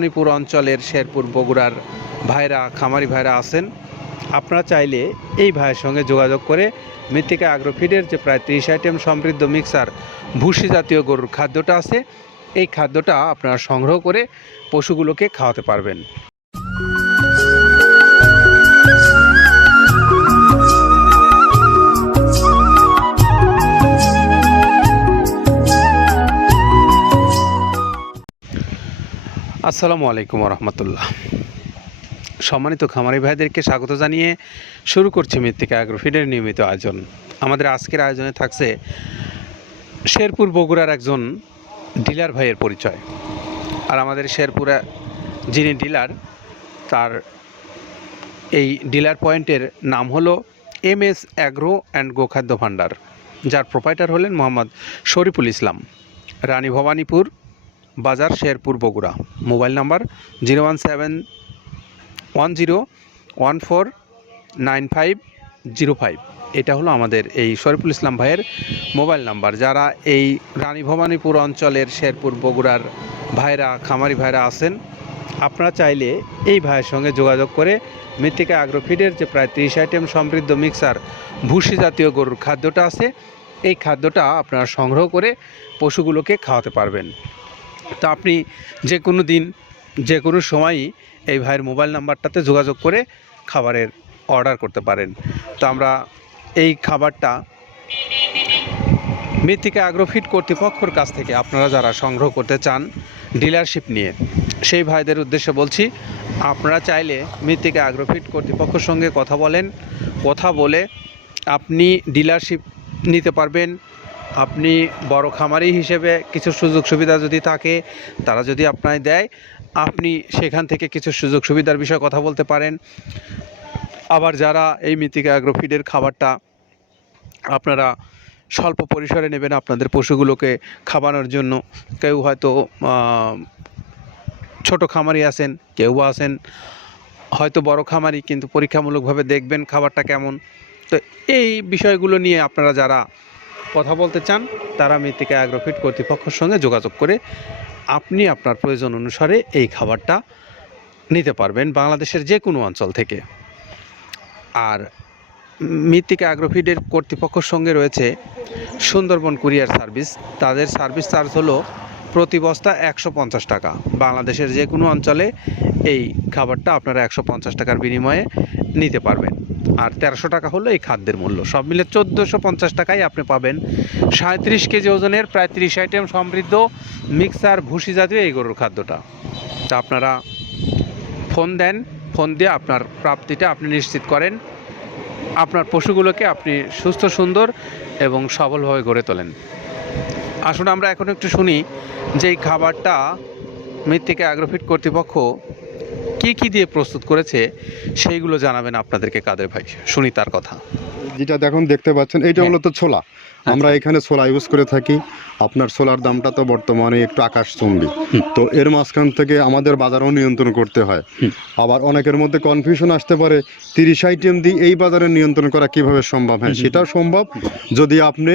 মণিপুর অঞ্চলের শেরপুর বগুড়ার ভাইরা, খামারি ভাইরা আছেন। আপনারা চাইলে এই ভাইয়ের সঙ্গে যোগাযোগ করে মৃত্তিকা আগ্রোফিডের যে প্রায় ত্রিশ আইটেম সমৃদ্ধ মিক্সার ভুসি জাতীয় গরুর খাদ্যটা আছে, এই খাদ্যটা আপনারা সংগ্রহ করে পশুগুলোকে খাওয়াতে পারবেন। আসসালামু আলাইকুম রহমতুল্লাহ সম্মানিত খামারি ভাইদেরকে স্বাগত জানিয়ে শুরু করছি মৃত্তিকা অ্যাগ্রোফিডের নিয়মিত আয়োজন। আমাদের আজকের আয়োজনে থাকছে শেরপুর বগুড়ার একজন ডিলার ভাইয়ের পরিচয়। আর আমাদের শেরপুরে যিনি ডিলার, তার এই ডিলার পয়েন্টের নাম হলো এম এস অ্যাগ্রো অ্যান্ড গোখাদ্য ভাণ্ডার। যার প্রোপাইটার হলেন মোহাম্মদ শরীফুল ইসলাম। রানী ভবানীপুর বাজার Sherpur Bogura mobile number zero one seven one zero one four nine five zero five. এটা হলো আমাদের এই শরীফুল ইসলাম ভাইয়ের মোবাইল নাম্বার। যারা এই রানী ভবানীপুর অঞ্চলের শেরপুর বগুড়ার ভাইরা, খামারি ভাইরা আছেন, আপনারা চাইলে এই ভাইয়ের সঙ্গে যোগাযোগ করে মৃত্তিকা আগ্রোফিডের যে প্রায় ত্রিশ আইটেম সমৃদ্ধ মিক্সার, ভুসি জাতীয় গরুর খাদ্যটা আছে, এই খাদ্যটা আপনারা সংগ্রহ করে পশুগুলোকে খাওয়াতে পারবেন। তো আপনি যে কোনো দিন, যে কোনো সময়ই এই ভাইয়ের মোবাইল নাম্বারটাতে যোগাযোগ করে খাবারের অর্ডার করতে পারেন। তো আমরা এই খাবারটা মৃত্তিকা আগ্রোফিট কর্তৃপক্ষর কাছ থেকে আপনারা যারা সংগ্রহ করতে চান ডিলারশিপ নিয়ে, সেই ভাইদের উদ্দেশ্যে বলছি, আপনারা চাইলে মৃত্তিকা আগ্রোফিট কর্তৃপক্ষের সঙ্গে কথা বলেন। কথা বলে আপনি ডিলারশিপ নিতে পারবেন আপনি বড় খামারি হিসেবে কিছু সুযোগ সুবিধা যদি থাকে, তারা যদি আপনায় দেয়, আপনি সেখান থেকে কিছু সুযোগ সুবিধার বিষয়ে কথা বলতে পারেন। আবার যারা এই মৃত্তিকা অ্যাগ্রোফিডের খাবারটা আপনারা স্বল্প পরিসরে নেবেন আপনাদের পশুগুলোকে খাওয়ানোর জন্য। কেউ হয়তো ছোট খামারি আছেন, কেউ আছেন, হয়তো বড় খামারি, কিন্তু পরীক্ষামূলকভাবে দেখবেন খাবারটা কেমন। তো এই বিষয়গুলো নিয়ে আপনারা যারা কথা বলতে চান, তারা মৃত্তিকা অ্যাগ্রোফিট কর্তৃপক্ষের সঙ্গে যোগাযোগ করে আপনি আপনার প্রয়োজন অনুসারে এই খাবারটা নিতে পারবেন বাংলাদেশের যে কোনো অঞ্চল থেকে। আর মৃত্তিকা অ্যাগ্রোফিডের কর্তৃপক্ষের সঙ্গে রয়েছে সুন্দরবন কুরিয়ার সার্ভিস। তাদের সার্ভিস চার্জ হলো প্রতি বস্তা একশো পঞ্চাশ টাকা। বাংলাদেশের যে কোনো অঞ্চলে এই খাবারটা আপনারা একশো পঞ্চাশ টাকার বিনিময়ে নিতে পারবেন। আর তেরোশো টাকা হলো এই খাদ্যের মূল্য। সব মিলে চোদ্দোশো পঞ্চাশ টাকায় আপনি পাবেন সাঁত্রিশ কেজি ওজনের প্রায় তিরিশ আইটেম সমৃদ্ধ মিক্সার ভুসি জাতীয় এই গরুর খাদ্যটা। তা আপনারা ফোন দেন, ফোন দিয়ে আপনার প্রাপ্তিটা আপনি নিশ্চিত করেন। আপনার পশুগুলোকে আপনি সুস্থ, সুন্দর এবং সবলভাবে গড়ে তোলেন। আসুন আমরা এখন একটু শুনি যে এই খাবারটা মৃত্তিকা অ্যাগ্রোফিট কর্তৃপক্ষ কি কি দিয়ে প্রস্তুত করেছে সেইগুলো জানাবেন আপনাদেরকে কাদের ভাই? শুনি তার কথা। যেটা দেখুন দেখতে পাচ্ছেন এইটা হ্যাঁ। হলো তো ছোলা আমরা এখানে ছোলা ইউজ করে থাকি। আপনার ছোলার দামটা তো বর্তমানে একটু আকাশ আকাশচুম্বী তো এর মাঝখান থেকে আমাদের বাজারও নিয়ন্ত্রণ করতে হয়। আবার অনেকের মধ্যে কনফিউশন আসতে পারে তিরিশ আইটেম দিয়ে এই বাজারে নিয়ন্ত্রণ করা কীভাবে সম্ভব? হ্যাঁ সেটা সম্ভব। যদি আপনি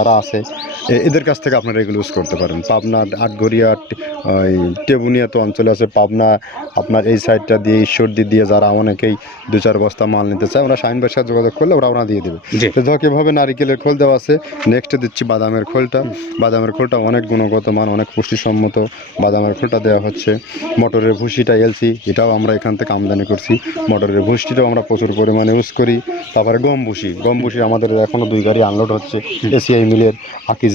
যারা আছে এদের কাছ থেকে আপনারা এগুলো ইউজ করতে পারেন। পাবনা ওই টেবুনিয়া তো অঞ্চলে আছে। পাবনা আপনার এই সাইডটা দিয়ে ঈশ্বরদী দিয়ে যারা অনেকেই দু চার বস্তা মাল নিতে চায় ওরা শাইন সাথে যোগাযোগ করলে ওরা ওরা দিয়ে দেবে। তো ধরো কীভাবে নারিকেলের খোল দেওয়া আছে। নেক্সটে দিচ্ছি বাদামের খোলটা। বাদামের খোলটা অনেক গুণগত মান অনেক পুষ্টিসম্মত। বাদামের খোলটা দেওয়া হচ্ছে। মটরের ভুসিটা এলসি এটাও আমরা এখান থেকে আমদানি করছি। মটরের ভুসিটাও আমরা প্রচুর পরিমাণে ইউজ করি। তারপরে গম ভুসি গম ভুসি আমাদের এখনও দুই গাড়ি আনলোড হচ্ছে। এসিআই মিলের আকিজ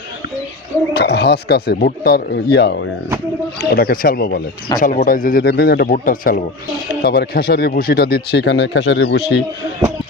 হাঁস কাছে ভুট্টার ইয়া ওটাকে স্যালবো বলে। স্যালবোটা যে যে দেখবেন এটা ভুট্টার স্যালবো তারপরে খেসারির ভুসিটা দিচ্ছি এখানে খেসারির ভুসি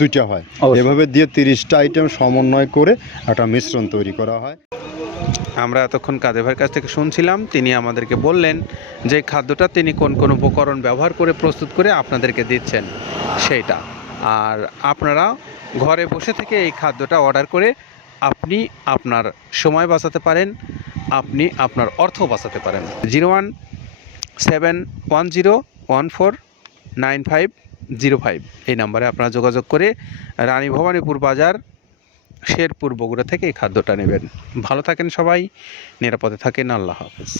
দুইটা হয়। এভাবে দিয়ে তিরিশটা আইটেম সমন্বয় করে একটা মিশ্রণ তৈরি করা হয়। আমরা এতক্ষণ কাদের ভাইয়ের কাছ থেকে শুনছিলাম তিনি আমাদেরকে বললেন যে খাদ্যটা তিনি কোন কোন উপকরণ ব্যবহার করে প্রস্তুত করে আপনাদেরকে দিচ্ছেন সেইটা। আর আপনারা ঘরে বসে থেকে এই খাদ্যটা অর্ডার করে আপনি আপনার সময় বাঁচাতে পারেন আপনি আপনার অর্থ বাঁচাতে পারেন। Zero one seven one zero one four nine five zero five. এই নাম্বারে আপনারা যোগাযোগ করে রানী ভবানীপুর বাজার, শেরপুর, বগুড়া থেকে এই খাদ্যটা নেবেন। ভালো থাকেন সবাই, নিরাপদে থাকেন, আল্লাহ হাফেজ।